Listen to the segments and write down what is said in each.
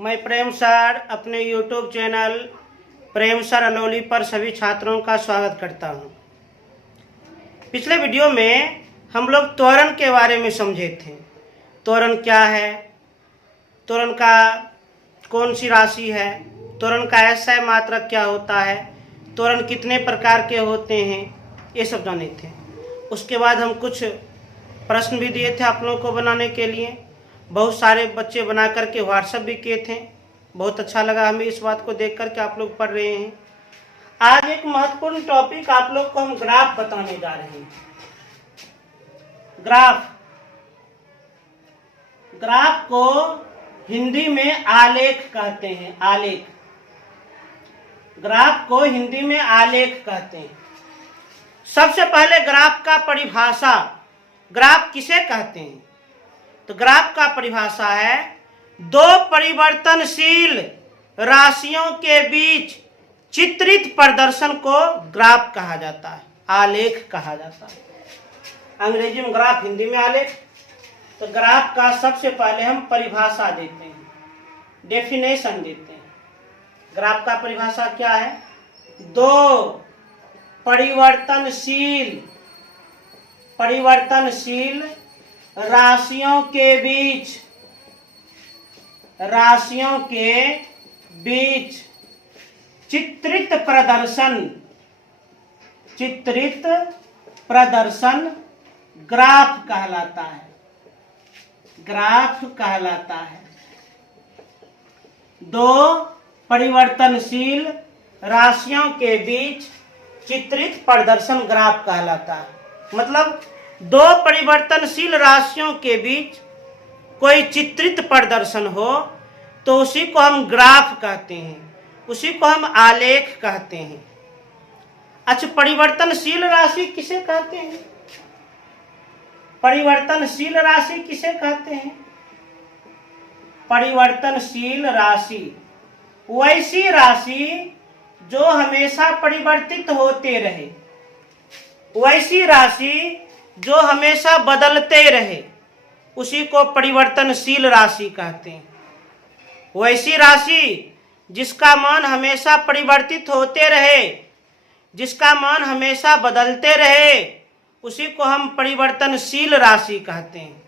मैं प्रेम सर अपने YouTube channel प्रेम sir Alauli पर सभी छात्रों का स्वागत करता हूं। पिछले वीडियो में हम लोग त्वरण के बारे में समझे थे। त्वरण क्या है, त्वरण का कौन सी राशि है, त्वरण का एसआई मात्रक क्या होता है, त्वरण कितने प्रकार के होते हैं, ये सब जाने थे। उसके बाद हम कुछ प्रश्न भी दिए थे आप लोगों को बनाने के लिए। बहुत सारे बच्चे बना करके व्हाट्सएप भी किए थे। बहुत अच्छा लगा हमें इस बात को देख कर के आप लोग पढ़ रहे हैं। आज एक महत्वपूर्ण टॉपिक आप लोग को हम ग्राफ बताने जा रहे हैं। ग्राफ को हिंदी में आलेख कहते हैं। आलेख, ग्राफ को हिंदी में आलेख कहते हैं। सबसे पहले ग्राफ का परिभाषा, ग्राफ किसे कहते हैं? तो ग्राफ का परिभाषा है दो परिवर्तनशील राशियों के बीच चित्रित प्रदर्शन को ग्राफ कहा जाता है, आलेख कहा जाता है। अंग्रेजी में ग्राफ, हिंदी में आलेख। तो ग्राफ का सबसे पहले हम परिभाषा देते हैं, डेफिनेशन देते हैं। ग्राफ का परिभाषा क्या है? दो परिवर्तनशील राशियों के बीच चित्रित प्रदर्शन ग्राफ कहलाता है। ग्राफ कहलाता है। दो परिवर्तनशील राशियों के बीच चित्रित प्रदर्शन ग्राफ कहलाता है। मतलब दो परिवर्तनशील राशियों के बीच कोई चित्रित प्रदर्शन हो तो उसी को हम ग्राफ कहते हैं, उसी को हम आलेख कहते हैं। अच्छा, परिवर्तनशील राशि किसे कहते हैं? परिवर्तनशील राशि किसे कहते हैं? परिवर्तनशील राशि वैसी राशि जो हमेशा परिवर्तित होते रहे, वैसी राशि जो हमेशा बदलते रहे, उसी को परिवर्तनशील राशि कहते हैं। वैसी राशि जिसका मान हमेशा परिवर्तित होते रहे, जिसका मान हमेशा बदलते रहे, उसी को हम परिवर्तनशील राशि कहते हैं।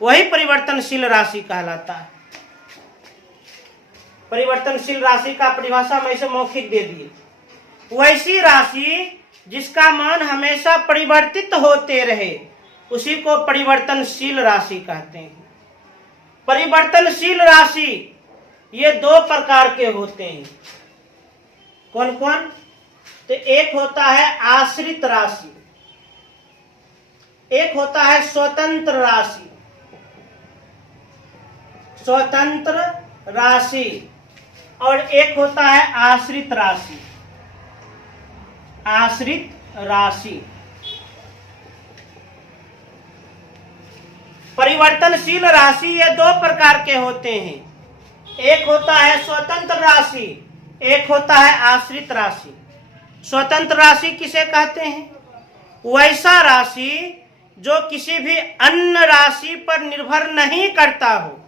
वही परिवर्तनशील राशि कहलाता है। परिवर्तनशील राशि का परिभाषा मैं इसे मौखिक दे दिए। वैसी राशि जिसका मान हमेशा परिवर्तित होते रहे, उसी को परिवर्तनशील राशि कहते हैं। परिवर्तनशील राशि ये दो प्रकार के होते हैं। कौन कौन? तो एक होता है आश्रित राशि, एक होता है स्वतंत्र राशि। स्वतंत्र राशि और एक होता है आश्रित राशि। आश्रित राशि। परिवर्तनशील राशि ये दो प्रकार के होते हैं। एक होता है स्वतंत्र राशि, एक होता है आश्रित राशि। स्वतंत्र राशि किसे कहते हैं? वैसा राशि जो किसी भी अन्य राशि पर निर्भर नहीं करता हो,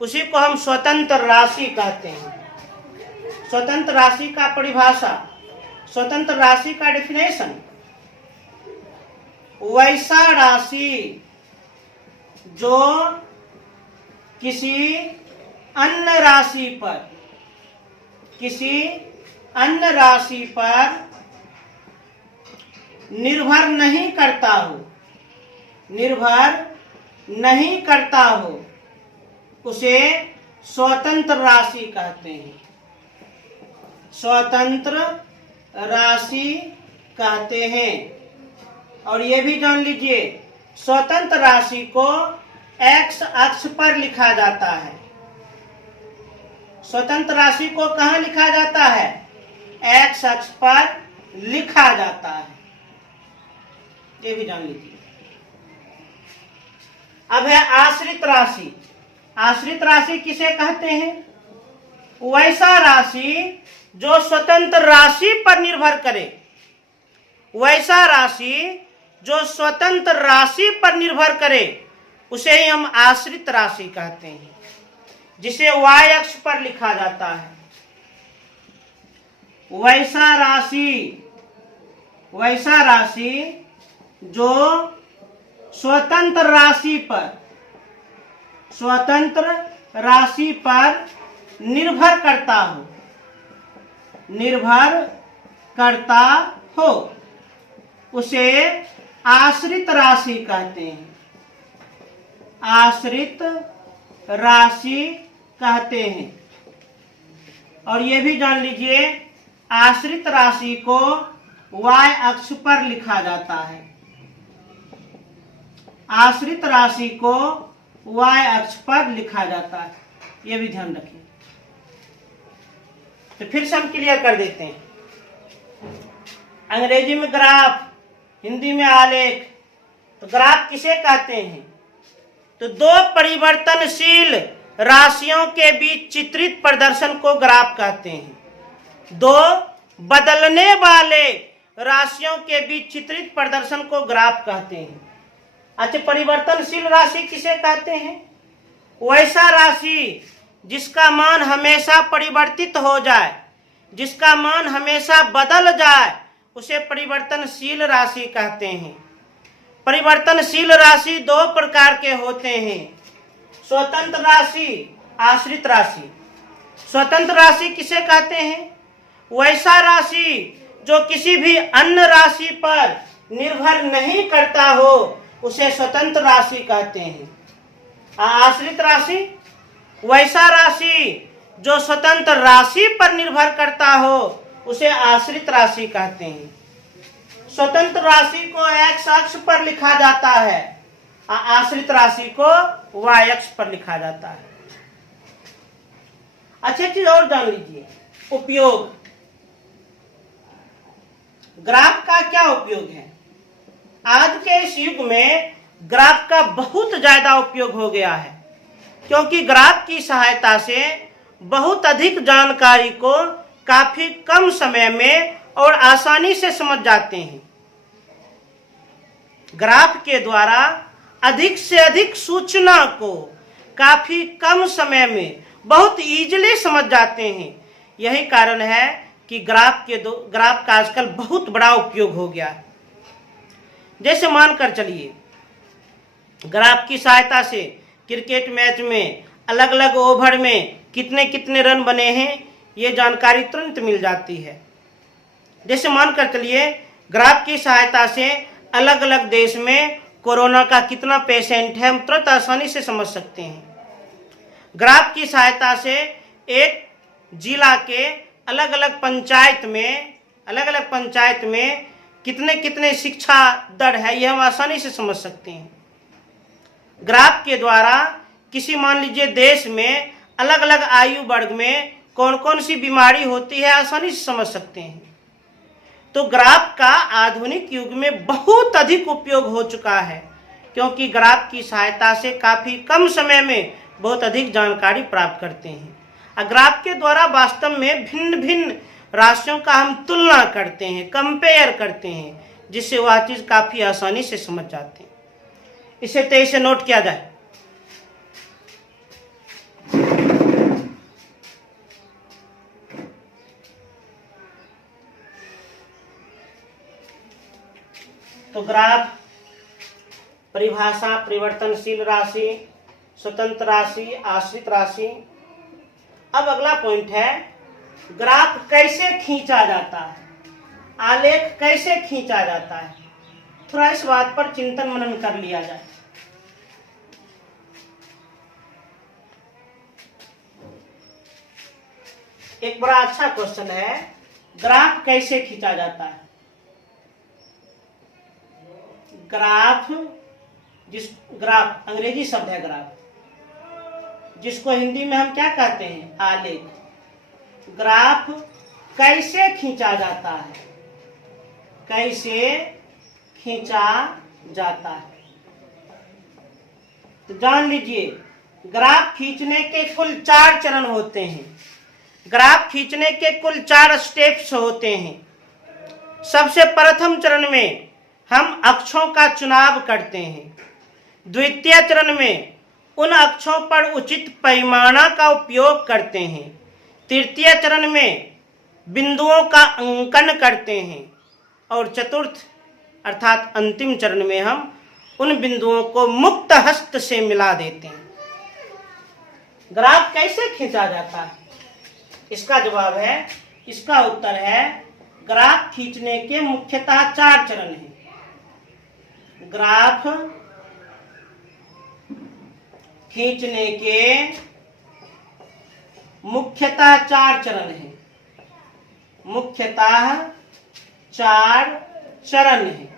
उसी को हम स्वतंत्र राशि कहते हैं। स्वतंत्र राशि का परिभाषा, स्वतंत्र राशि का डेफिनेशन, वैसा राशि जो किसी अन्य राशि पर निर्भर नहीं करता हो, उसे स्वतंत्र राशि कहते हैं। स्वतंत्र राशि कहते हैं। और ये भी जान लीजिए, स्वतंत्र राशि को एक्स अक्ष पर लिखा जाता है। स्वतंत्र राशि को कहाँ लिखा जाता है? एक्स अक्ष पर लिखा जाता है। ये भी जान लीजिए। अब है आश्रित राशि। आश्रित राशि किसे कहते हैं? वैसा राशि जो स्वतंत्र राशि पर निर्भर करे, वैसा राशि जो स्वतंत्र राशि पर निर्भर करे, उसे ही हम आश्रित राशि कहते हैं। जिसे y अक्ष पर लिखा जाता है। वैसा राशि जो स्वतंत्र राशि पर निर्भर करता हो उसे आश्रित राशि कहते हैं। आश्रित राशि कहते हैं। और ये भी जान लीजिए, आश्रित राशि को y अक्ष पर लिखा जाता है। आश्रित राशि को y अक्ष पर लिखा जाता है, ये भी ध्यान रखिए। तो फिर से हम क्लियर कर देते हैं। अंग्रेजी में ग्राफ, हिंदी में आलेख। तो ग्राफ किसे कहते हैं? तो दो परिवर्तनशील राशियों के बीच चित्रित प्रदर्शन को ग्राफ कहते हैं। दो बदलने वाले राशियों के बीच चित्रित प्रदर्शन को ग्राफ कहते हैं। अच्छा, परिवर्तनशील राशि किसे कहते हैं? वैसा राशि जिसका मान हमेशा परिवर्तित हो जाए, जिसका मान हमेशा बदल जाए, उसे परिवर्तनशील राशि कहते हैं। परिवर्तनशील राशि दो प्रकार के होते हैं, स्वतंत्र राशि, आश्रित राशि। स्वतंत्र राशि किसे कहते हैं? वैसा राशि जो किसी भी अन्य राशि पर निर्भर नहीं करता हो, उसे स्वतंत्र राशि कहते हैं। आश्रित राशि, वैसा राशि जो स्वतंत्र राशि पर निर्भर करता हो, उसे आश्रित राशि कहते हैं। स्वतंत्र राशि को x अक्ष पर लिखा जाता है, आश्रित राशि को y अक्ष पर लिखा जाता है। अच्छी चीज और जान लीजिए, उपयोग। ग्राफ का क्या उपयोग है? आज के इस युग में ग्राफ का बहुत ज्यादा उपयोग हो गया है, क्योंकि ग्राफ की सहायता से बहुत अधिक जानकारी को काफी कम समय में और आसानी से समझ जाते हैं। ग्राफ के द्वारा अधिक से अधिक सूचना को काफी कम समय में बहुत इजीली समझ जाते हैं। यही कारण है कि ग्राफ का आजकल बहुत बड़ा उपयोग हो गया है। जैसे मानकर चलिए, ग्राफ की सहायता से क्रिकेट मैच में अलग अलग ओवर में कितने कितने रन बने हैं, ये जानकारी तुरंत मिल जाती है। जैसे मानकर चलिए, ग्राफ की सहायता से अलग अलग देश में कोरोना का कितना पेशेंट है, हम तुरंत आसानी से समझ सकते हैं। ग्राफ की सहायता से एक जिला के अलग अलग पंचायत में कितने कितने शिक्षा दर है, यह हम आसानी से समझ सकते हैं। ग्राफ के द्वारा किसी, मान लीजिए, देश में अलग अलग आयु वर्ग में कौन कौन सी बीमारी होती है, आसानी से समझ सकते हैं। तो ग्राफ का आधुनिक युग में बहुत अधिक उपयोग हो चुका है, क्योंकि ग्राफ की सहायता से काफी कम समय में बहुत अधिक जानकारी प्राप्त करते हैं। ग्राफ के द्वारा वास्तव में भिन्न भिन्न राशियों का हम तुलना करते हैं, कंपेयर करते हैं, जिससे वह चीज काफी आसानी से समझ जाते हैं। इसे तेजी से नोट किया जाए। तो ग्राफ, परिभाषा, परिवर्तनशील राशि, स्वतंत्र राशि, आश्रित राशि। अब अगला पॉइंट है, ग्राफ कैसे खींचा जाता है, आलेख कैसे खींचा जाता है। थोड़ा इस बात पर चिंतन मनन कर लिया जाए। एक बड़ा अच्छा क्वेश्चन है, ग्राफ कैसे खींचा जाता है। ग्राफ अंग्रेजी शब्द है ग्राफ, जिसको हिंदी में हम क्या कहते हैं, आलेख। ग्राफ कैसे खींचा जाता है, कैसे खींचा जाता है। तो जान लीजिए, ग्राफ खींचने के कुल 4 चरण होते हैं। ग्राफ खींचने के कुल 4 स्टेप्स होते हैं। सबसे प्रथम चरण में हम अक्षों का चुनाव करते हैं। द्वितीय चरण में उन अक्षों पर उचित पैमाना का उपयोग करते हैं। तृतीय चरण में बिंदुओं का अंकन करते हैं और चतुर्थ अर्थात अंतिम चरण में हम उन बिंदुओं को मुक्त हस्त से मिला देते हैं। ग्राफ कैसे खींचा जाता है? इसका जवाब है, इसका उत्तर है, ग्राफ खींचने के मुख्यतः 4 चरण हैं। ग्राफ खींचने के मुख्यतः 4 चरण हैं। मुख्यतः 4 चरण हैं।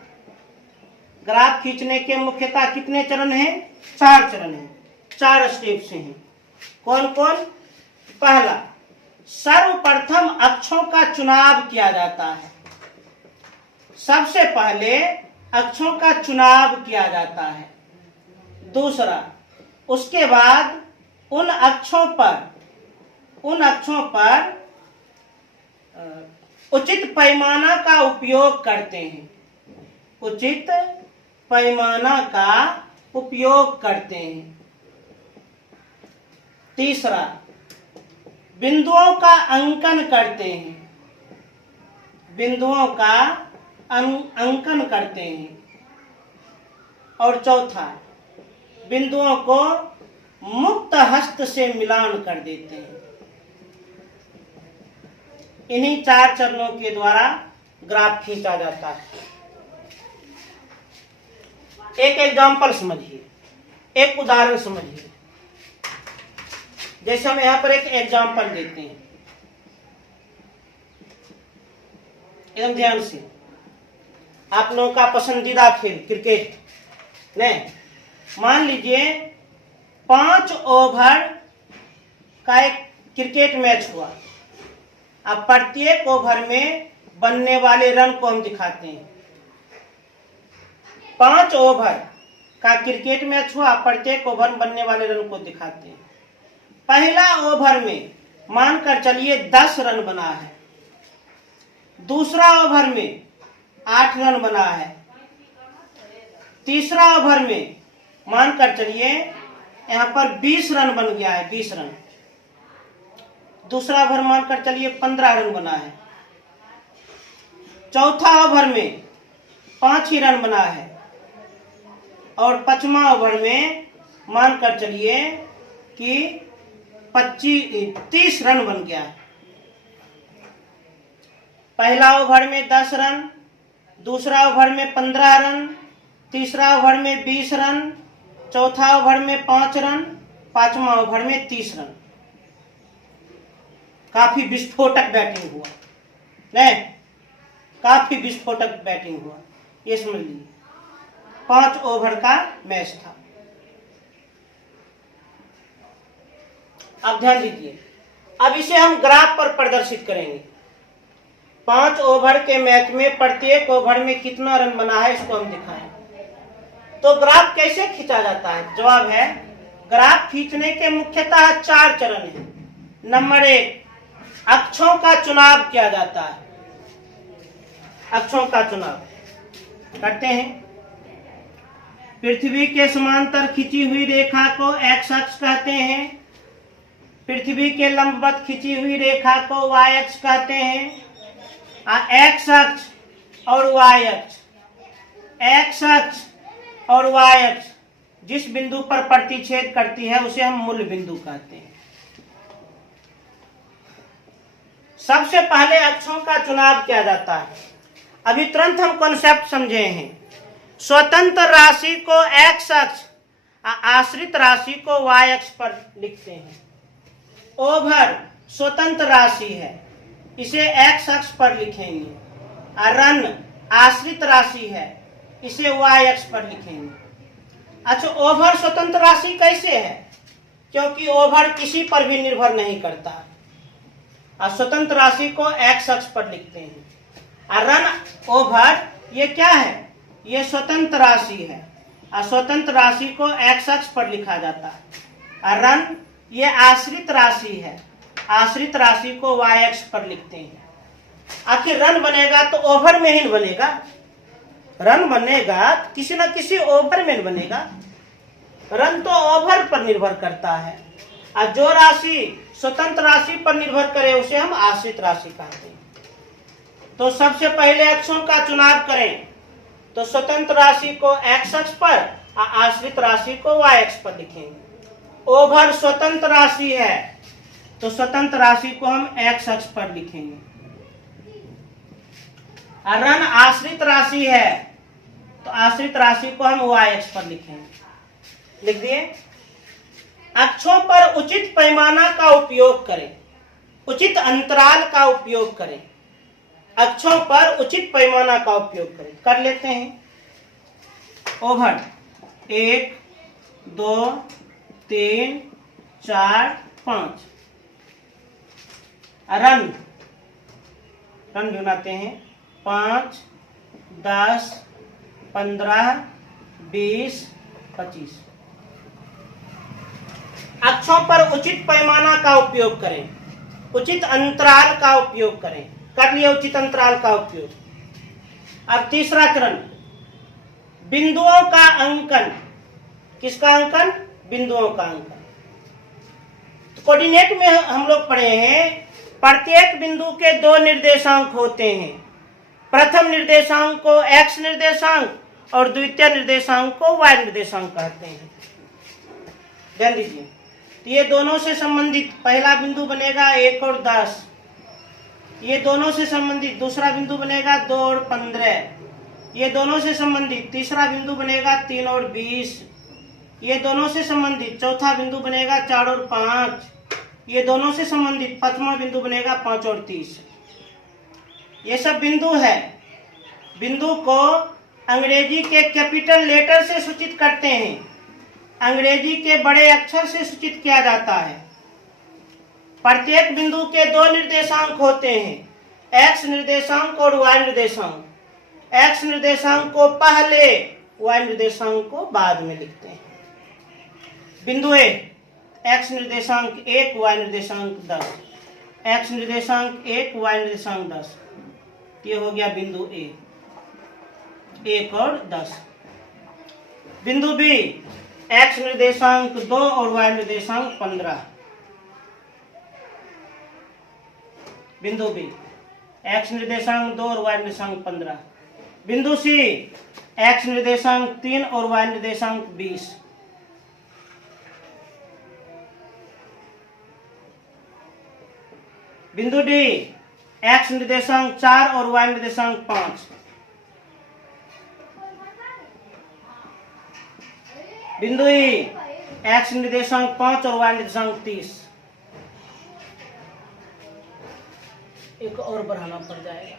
ग्राफ खींचने के मुख्यतः कितने चरण हैं? 4 चरण हैं, 4 स्टेप से हैं। कौन कौन? पहला, सर्वप्रथम अक्षों का चुनाव किया जाता है। सबसे पहले अक्षों का चुनाव किया जाता है। दूसरा, उसके बाद उन अक्षों पर उचित पैमाना का उपयोग करते हैं। उचित पैमाना का उपयोग करते हैं। तीसरा, बिंदुओं का अंकन करते हैं। बिंदुओं का अंकन करते हैं। और चौथा, बिंदुओं को मुक्त हस्त से मिलान कर देते हैं। इन्हीं 4 चरणों के द्वारा ग्राफ खींचा जाता है। एक एग्जाम्पल समझिए, एक उदाहरण समझिए। जैसे हम यहां पर एक एग्जाम्पल देते हैं, एकदम ध्यान से। आप लोगों का पसंदीदा खेल क्रिकेट ने, मान लीजिए 5 ओवर का एक क्रिकेट मैच हुआ। अब प्रत्येक ओवर में बनने वाले रन को हम दिखाते हैं। 5 ओवर का क्रिकेट मैच हुआ, प्रत्येक ओवर में बनने वाले रन को दिखाते हैं। पहला ओवर में मानकर चलिए 10 रन बना है। दूसरा ओवर में 8 रन बना है। तीसरा ओवर में मानकर चलिए यहां पर 20 रन बन गया है, 20 रन। दूसरा ओवर मानकर चलिए 15 रन बना है। चौथा ओवर में 5 ही रन बना है। और 5वां ओवर में मानकर चलिए कि 30 रन बन गया। पहला ओवर में 10 रन, दूसरा ओवर में 15 रन, तीसरा ओवर में 20 रन, चौथा ओवर में 5 रन, 5वां ओवर में 30 रन। काफी विस्फोटक बैटिंग हुआ, नहीं? काफी विस्फोटक बैटिंग हुआ, ये समझ लीजिए। 5 ओवर का मैच था। अब ध्यान दीजिए, अब इसे हम ग्राफ पर प्रदर्शित करेंगे। 5 ओवर के मैच में प्रत्येक ओवर में कितना रन बना है, इसको हम दिखाएं। तो ग्राफ कैसे खींचा जाता है? जवाब है, ग्राफ खींचने के मुख्यतः 4 चरण हैं। नंबर 1, अक्षों का चुनाव किया जाता है। अक्षों का चुनाव करते हैं। पृथ्वी के समांतर खींची हुई रेखा को एक्स अक्ष कहते हैं। पृथ्वी के लंबवत खींची हुई रेखा को वाई अक्ष कहते हैं। एक्स अक्ष और वाई अक्ष, एक्स अक्ष और वाई अक्ष जिस बिंदु पर प्रतिच्छेद करती है उसे हम मूल बिंदु कहते हैं। सबसे पहले अक्षों का चुनाव किया जाता है। अभी तुरंत हम कॉन्सेप्ट समझे हैं। स्वतंत्र राशि को एक्स अक्ष, आश्रित राशि को वाई अक्ष पर लिखते हैं। ओवर स्वतंत्र राशि है, इसे एक्स अक्ष पर लिखेंगे। रन आश्रित राशि है, इसे वाई अक्ष पर लिखेंगे। अच्छा, ओवर स्वतंत्र राशि कैसे है? क्योंकि ओवर किसी पर भी निर्भर नहीं करता। स्वतंत्र राशि को एक्स अक्ष पर लिखते हैं। रन ओवर ये क्या है? ये स्वतंत्र राशि है। स्वतंत्र राशि को एक्स अक्ष पर लिखा जाता है। रन ये आश्रित राशि है, आश्रित राशि को वाई अक्ष पर लिखते हैं। आखिर रन बनेगा तो ओवर में ही बनेगा। रन बनेगा किसी न किसी ओवर में बनेगा। रन तो ओवर पर निर्भर करता है, और जो राशि स्वतंत्र राशि पर निर्भर करे उसे हम आश्रित राशि कहते हैं। तो सबसे पहले अक्षों का चुनाव करें, तो स्वतंत्र राशि को x अक्ष पर और आश्रित राशि को y अक्ष पर लिखेंगे। ओवर स्वतंत्र राशि है तो स्वतंत्र राशि को हम x अक्ष पर लिखेंगे, और रन आश्रित राशि है तो आश्रित राशि को हम y अक्ष पर लिखेंगे। लिख दिए। अक्षों पर उचित पैमाना का उपयोग करें, उचित अंतराल का उपयोग करें। अक्षों पर उचित पैमाना का उपयोग करें। कर लेते हैं। ओवर 1 2 3 4 5। रन गिनाते हैं 5 10 15 20 25। अक्षों पर उचित पैमाना का उपयोग करें, उचित अंतराल का उपयोग करें। कर लिया उचित अंतराल का उपयोग। अब तीसरा चरण, बिंदुओं का अंकन। किसका अंकन? बिंदुओं का अंकन। तो कोऑर्डिनेट में हम लोग पढ़े हैं, प्रत्येक बिंदु के 2 निर्देशांक होते हैं। प्रथम निर्देशांक को x निर्देशांक और द्वितीय निर्देशांक को y निर्देशांक कहते हैं। ध्यान दीजिए। तो ये दोनों से संबंधित पहला बिंदु बनेगा 1 और 10। ये दोनों से संबंधित दूसरा बिंदु बनेगा 2 और 15। ये दोनों से संबंधित तीसरा बिंदु बनेगा 3 और 20। ये दोनों से संबंधित चौथा बिंदु बनेगा 4 और 5। ये दोनों से संबंधित पांचवा बिंदु बनेगा 5 और 30। ये सब बिंदु है। बिंदु को अंग्रेजी के कैपिटल लेटर से सूचित करते हैं, अंग्रेजी के बड़े अक्षर से सूचित किया जाता है। प्रत्येक बिंदु के 2 निर्देशांक होते हैं, x निर्देशांक और y निर्देशांक। x निर्देशांक को पहले, y निर्देशांक को बाद में लिखते हैं। बिंदु ए, x निर्देशांक 1, y निर्देशांक 10। x निर्देशांक 1, y निर्देशांक 10। ये हो गया बिंदु ए, 1 और 10। बिंदु बी, x निर्देशांक 2 और y निर्देशांक 15। बिंदु बी, x निर्देशांक 2 और y निर्देशांक 15। बिंदु सी, x निर्देशांक 3 और y निर्देशांक 20। बिंदु डी, x निर्देशांक 4 और y निर्देशांक 5। बिंदु ई, x निर्देशांक 5 और y निर्देशांक 30। एक और बढ़ाना पड़ जाएगा।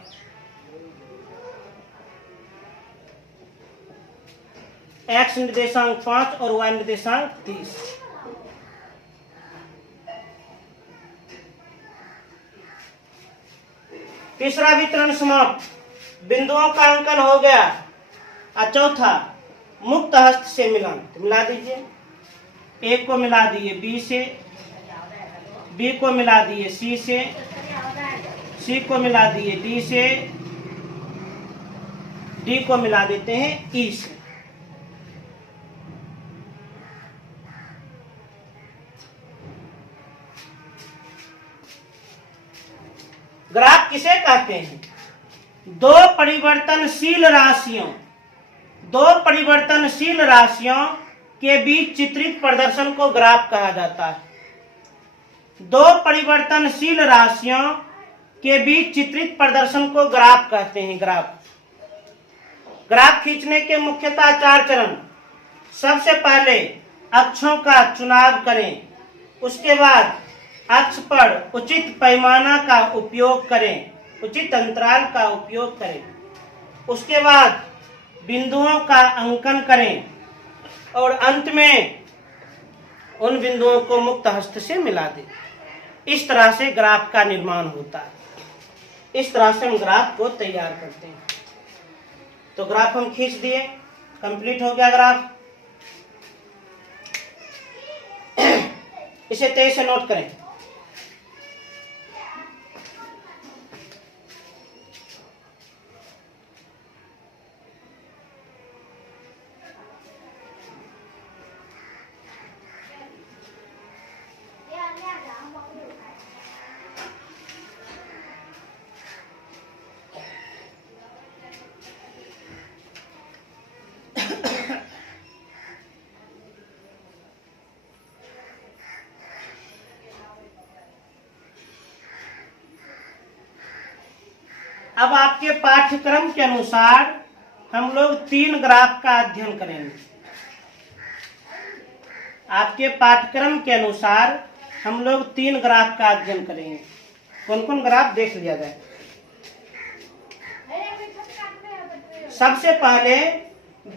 x निर्देशांक 5 और y निर्देशांक 30। तीसरा वितरण समाप्त। बिंदुओं का अंकन हो गया। और चौथा, मुक्त हस्त से मिलान। तो मिला दीजिए। एक को मिला दिए बी से, बी को मिला दिए सी से, सी को मिला दिए डी से, डी को मिला देते हैं ई से। ग्राफ किसे कहते हैं? दो परिवर्तनशील राशियों के बीच चित्रित प्रदर्शन को ग्राफ कहा जाता है। दो परिवर्तनशील राशियों के बीच चित्रित प्रदर्शन को ग्राफ कहते हैं। ग्राफ खींचने के मुख्यतः 4 चरण। सबसे पहले अक्षों का चुनाव करें, उसके बाद अक्ष पर उचित पैमाना का उपयोग करें, उचित अंतराल का उपयोग करें, उसके बाद बिंदुओं का अंकन करें और अंत में उन बिंदुओं को मुक्त हस्त से मिला दें। इस तरह से ग्राफ का निर्माण होता है। इस तरह से हम ग्राफ को तैयार करते हैं। तो ग्राफ हम खींच दिए, कंप्लीट हो गया ग्राफ। इसे तेज से नोट करें। अब आपके पाठ्यक्रम के अनुसार हम लोग 3 ग्राफ का अध्ययन करेंगे। आपके पाठ्यक्रम के अनुसार हम लोग 3 ग्राफ का अध्ययन करेंगे। कौन कौन ग्राफ देख लिया जाए। सबसे पहले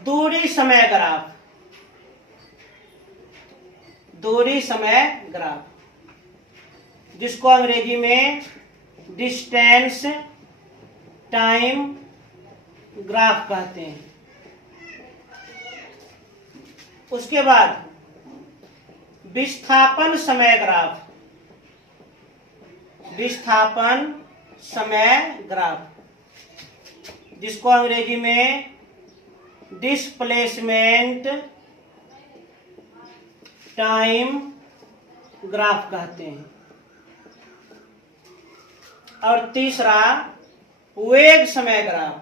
दूरी समय ग्राफ। दूरी समय ग्राफ, जिसको अंग्रेजी में डिस्टेंस टाइम ग्राफ कहते हैं। उसके बाद विस्थापन समय ग्राफ। विस्थापन समय ग्राफ, जिसको अंग्रेजी में डिस्प्लेसमेंट टाइम ग्राफ कहते हैं। और तीसरा वेग समय ग्राफ।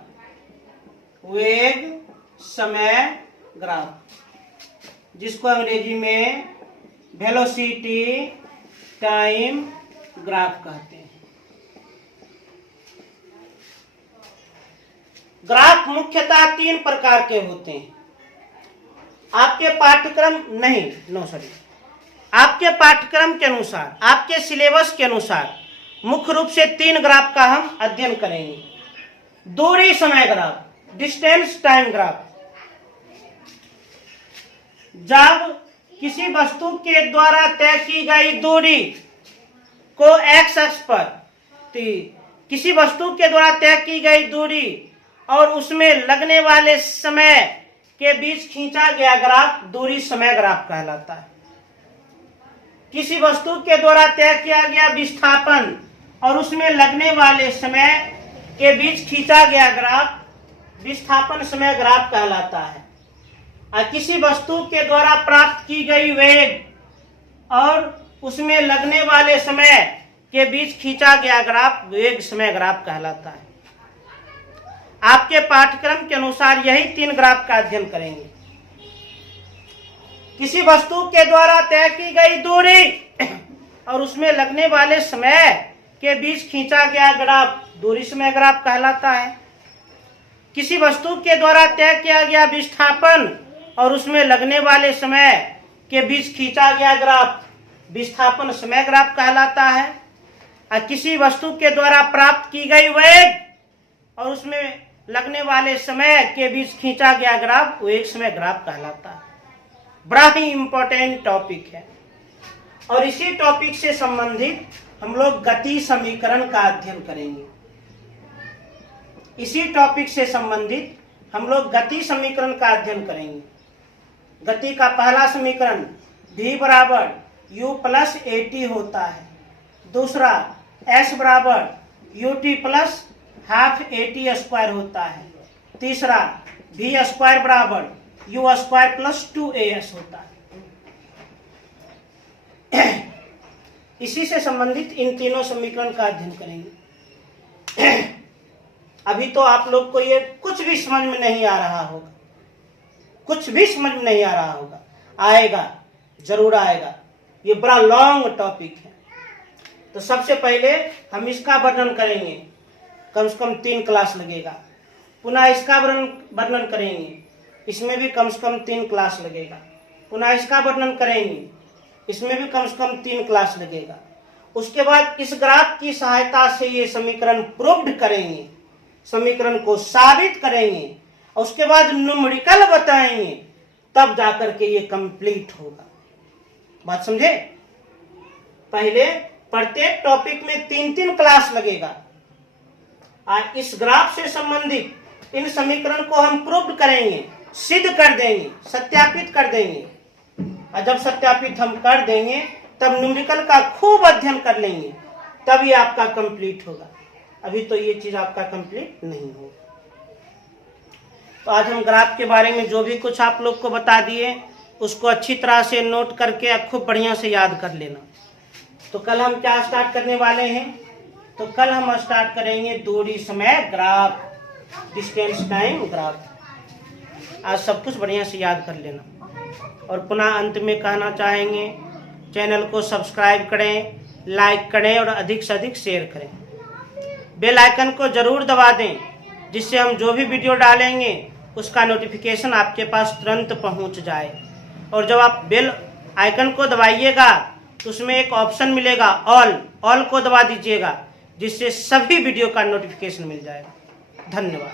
वेग समय ग्राफ, जिसको अंग्रेजी में वेलोसिटी टाइम ग्राफ कहते हैं। ग्राफ मुख्यतः 3 प्रकार के होते हैं। आपके पाठ्यक्रम आपके पाठ्यक्रम के अनुसार, आपके सिलेबस के अनुसार मुख्य रूप से 3 ग्राफ का हम अध्ययन करेंगे। दूरी समय ग्राफ, डिस्टेंस टाइम ग्राफ, जब किसी वस्तु के द्वारा तय की गई दूरी को एक्स अक्ष पर, किसी वस्तु के द्वारा तय की गई दूरी और उसमें लगने वाले समय के बीच खींचा गया ग्राफ दूरी समय ग्राफ कहलाता है। किसी वस्तु के द्वारा तय किया गया विस्थापन और उसमें लगने वाले समय के बीच खींचा गया ग्राफ विस्थापन समय ग्राफ कहलाता है। और किसी वस्तु के द्वारा प्राप्त की गई वेग और उसमें लगने वाले समय के बीच खींचा गया ग्राफ वेग समय ग्राफ कहलाता है। आपके पाठ्यक्रम के अनुसार यही 3 ग्राफ का अध्ययन करेंगे। किसी वस्तु के द्वारा तय की गई दूरी और उसमें लगने वाले समय के बीच खींचा गया ग्राफ दूरी समय ग्राफ कहलाता है। किसी वस्तु के द्वारा तय किया गया विस्थापन और उसमें लगने वाले समय के बीच खींचा गया ग्राफ विस्थापन समय ग्राफ कहलाता है। और किसी वस्तु के द्वारा प्राप्त की गई वेग और उसमें लगने वाले समय के बीच खींचा गया ग्राफ वेग समय ग्राफ कहलाता है। बड़ा ही इंपॉर्टेंट टॉपिक है। और इसी टॉपिक से संबंधित हम लोग गति समीकरण का अध्ययन करेंगे। इसी टॉपिक से संबंधित हम लोग गति समीकरण का अध्ययन करेंगे। गति का पहला समीकरण v बराबर u प्लस at होता है। दूसरा s बराबर ut plus half at square होता है। तीसरा v स्क्वायर बराबर u स्क्वायर प्लस 2as होता है। इसी से संबंधित इन तीनों समीकरण का अध्ययन करेंगे। अभी तो आप लोग को ये कुछ भी समझ में नहीं आ रहा होगा, कुछ भी समझ में नहीं आ रहा होगा। आएगा, जरूर आएगा। ये बड़ा लॉन्ग टॉपिक है। तो सबसे पहले हम इसका वर्णन करेंगे, कम से कम 3 क्लास लगेगा। पुनः इसका वर्णन करेंगे, इसमें भी कम से कम 3 क्लास लगेगा। पुनः इसका वर्णन करेंगे, इसमें भी कम से कम 3 क्लास लगेगा। उसके बाद इस ग्राफ की सहायता से ये समीकरण प्रूव्ड करेंगे, समीकरण को साबित करेंगे, और उसके बाद न्यूमेरिकल बताएंगे, तब जाकर के ये कंप्लीट होगा। बात समझे? पहले प्रत्येक टॉपिक में 3-3 क्लास लगेगा। और इस ग्राफ से संबंधित इन समीकरण को हम प्रूव्ड करेंगे, सिद्ध कर देंगे, सत्यापित कर देंगे। और जब सत्यापित हम कर देंगे तब न्यूमेरिकल का खूब अध्ययन कर लेंगे, तब ये आपका कंप्लीट होगा। अभी तो ये चीज आपका कंप्लीट नहीं होगा। तो आज हम ग्राफ के बारे में जो भी कुछ आप लोग को बता दिए उसको अच्छी तरह से नोट करके खूब बढ़िया से याद कर लेना। तो कल हम क्या स्टार्ट करने वाले हैं? तो कल हम स्टार्ट करेंगे दूरी समय ग्राफ, डिस्टेंस टाइम ग्राफ। आज सब कुछ बढ़िया से याद कर लेना। और पुनः अंत में कहना चाहेंगे, चैनल को सब्सक्राइब करें, लाइक करें और अधिक से अधिक शेयर करें। बेल आइकन को ज़रूर दबा दें, जिससे हम जो भी वीडियो डालेंगे उसका नोटिफिकेशन आपके पास तुरंत पहुंच जाए। और जब आप बेल आइकन को दबाइएगा तो उसमें एक ऑप्शन मिलेगा ऑल को दबा दीजिएगा, जिससे सभी वीडियो का नोटिफिकेशन मिल जाएगा। धन्यवाद।